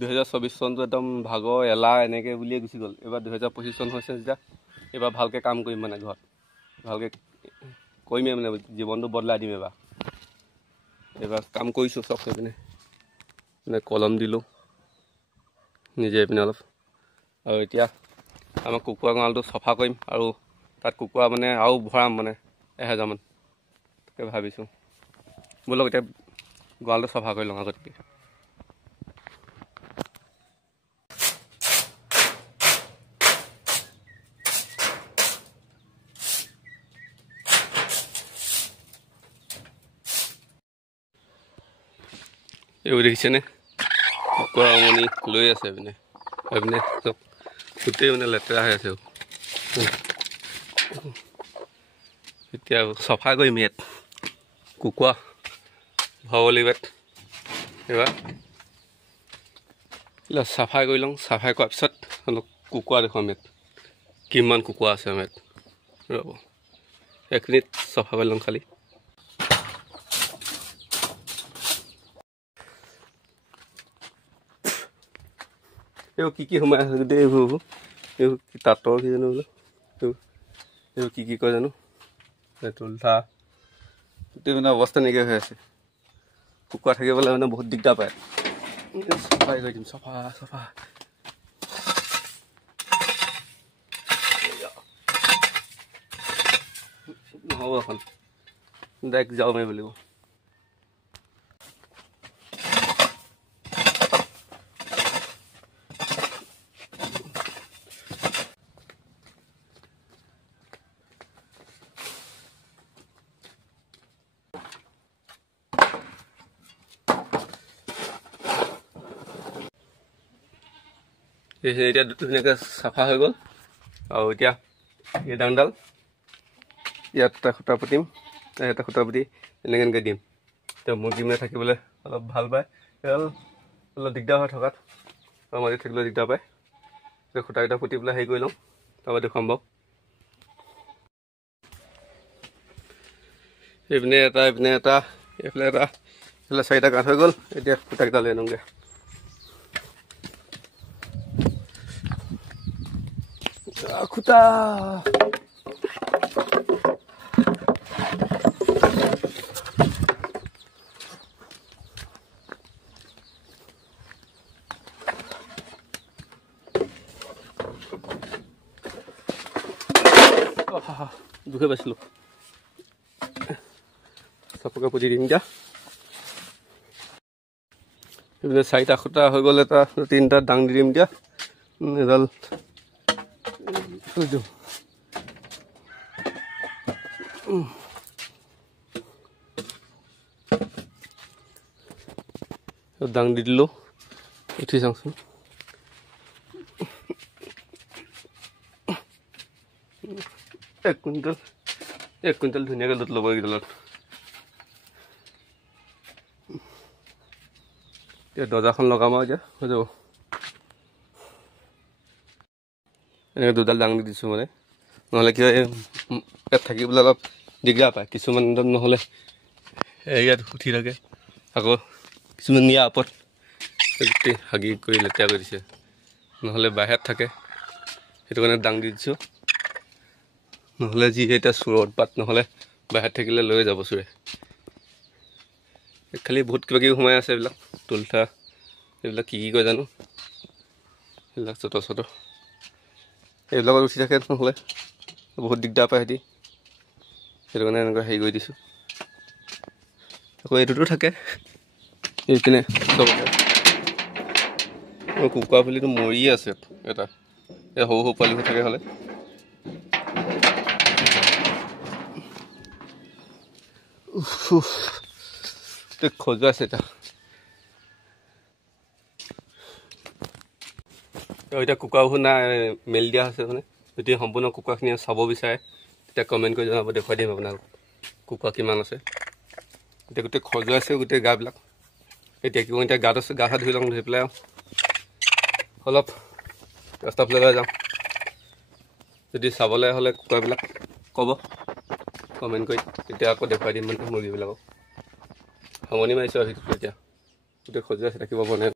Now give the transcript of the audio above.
2024 চনটো একদম ভাগৰ এলাহ এনেকৈ বুলিয়ে গুচি গ'ল। এইবাৰ 2025 চন হৈছে যেতিয়া এইবাৰ ভালকৈ কাম কৰিম মানে ঘৰত ভালকৈ কৰিমেই মানে জীৱনটো বদলাই দিম। এইবাৰ কাম কৰিছোঁ চব সেইপিনে মানে কলম দিলোঁ নিজে এইপিনে অলপ। আৰু এতিয়া আমাৰ কুকুৰা গঁৰালটো চফা কৰিম আৰু তাত কুকুৰা মানে আৰু ভৰাম মানে 1000মান তাকে ভাবিছোঁ। ব'লক এতিয়া গঁৰালটো চফা কৰি লওঁ আগতকৈ। এইবোৰ দেখিছেনে কুকুৰা উমনি লৈ আছে এইপিনে চব গোটেই মানে লেতেৰা হৈ আছে। এতিয়া চফা কৰিম ইয়াত কুকুৰা ভৰাব লাগিব। এইবাৰ চাফাই কৰি লওঁ। চাফাই কৰাৰ পিছত অলপ কুকুৰা দেখুৱাম ইয়াত কিমান কুকুৰা আছে আমাৰ ইয়াত। ৰ'ব 1 মিনিট চফা কৰি লওঁ খালি। এইবোৰ কি সোমাই আছে গোটেই এইবোৰ তাঁতৰ কি জানো বোলো এইবোৰ কি কয় জানো তুলঠা গোটেই মানে অৱস্থা নাইকিয়া হৈ আছে। কুকুৰা থাকিবলৈ মানে বহুত দিগদাৰ পায়। চফাই কৰি দিম চফা নহ'ব এখন ডাইৰেক্ট যাওঁ মাৰিব লাগিব। এতিয়া ধুনীয়াকৈ চাফা হৈ গ'ল। আৰু এতিয়া এই ডাংডাল ইয়াত এটা খুঁটা পুতিম। এটা খুঁটা পুতি এনেকৈ দিম। এতিয়া মুৰ্গী মানে থাকিবলৈ অলপ ভাল পায়। অলপ দিগদাৰ হয় থকাত আৰু মাজত থাকিবলৈ দিগদাৰ পায়। এতিয়া খুঁটাকেইটা পুতি পেলাই হেৰি কৰি লওঁ তাৰপৰা দেখুৱাম বাৰু। এইপিনে এটা এইফালে এটা এইফালে 4টা গাঁত হৈ গ'ল। এতিয়া খুঁটাকেইটা লৈ আনোগৈ। খুঁটা দুখে পাইছিলোঁ চবকে পুতি দিম এতিয়া। এইপিনে 4টা খুঁটা হৈ গ'ল। এটা 3টা ডাং দি দিম এতিয়া। এডাল ডাং দি দিলোঁ। উঠি চাওঁচোন। এক কুইণ্টেল ধুনীয়াকৈ লোট ল'ব এইকেইডালত। এতিয়া দৰ্জাখন লগাম আৰু এতিয়া হৈ যাব। এনেকৈ 2ডাল ডাং দি দিছোঁ মানে নহ'লে কিবা ইয়াত থাকিবলৈ অলপ দিগদাৰ পায়। কিছুমান একদম নহ'লে ইয়াত উঠি থাকে। আকৌ কিছুমান নিয়া ওপৰত গোটেই হাগি কৰি লেতেৰা কৰি দিছে। নহ'লে বাহিৰত থাকে সেইটো কাৰণে ডাং দি দিছোঁ। নহ'লে যি এতিয়া চোৰৰ উৎপাত নহ'লে বাহিৰত থাকিলে লৈ যাব চোৰে। খালি বহুত কিবাকিবি সোমাই আছে এইবিলাক তুলঠা এইবিলাক কি কয় জানো এইবিলাক চতৰ এইবিলাকত উঠি থাকে। নহ'লে বহুত দিগদাৰ পায় সিহঁতি। সেইটো কাৰণে এনেকুৱা হেৰি কৰি দিছোঁ। আকৌ এইটোতো থাকে এইপিনে চবতে। কুকুৰা পুলিটো মৰিয়ে আছে এটা। এই সৰু পোৱালি হৈ থাকে হ'লে খজুৱাইছে এতিয়া। এতিয়া কুকুৰাবোৰ নাই মেলি দিয়া হৈছে মানে যদি সম্পূৰ্ণ কুকুৰাখিনি চাব বিচাৰে তেতিয়া কমেণ্ট কৰি জনাব। দেখুৱাই দিম আপোনালোক কুকুৰা কিমান আছে। এতিয়া গোটেই খজুৱাইছে গোটেই গাবিলাক। এতিয়া কি কৰোঁ এতিয়া গা চা ধুই লওঁ। ধুই পেলাই অলপ ৰাস্তা ফালে লৈ যাওঁ। যদি চাবলৈ হ'লে কুকুৰাবিলাক ক'ব কমেণ্ট কৰি তেতিয়া আকৌ দেখুৱাই দিম মানে মুৰ্গীবিলাকক। সামৰণি মাৰিছোঁ আৰু ভিডিঅ'টো এতিয়া গোটেই খজুৱাইছে থাকিব পৰা নাই।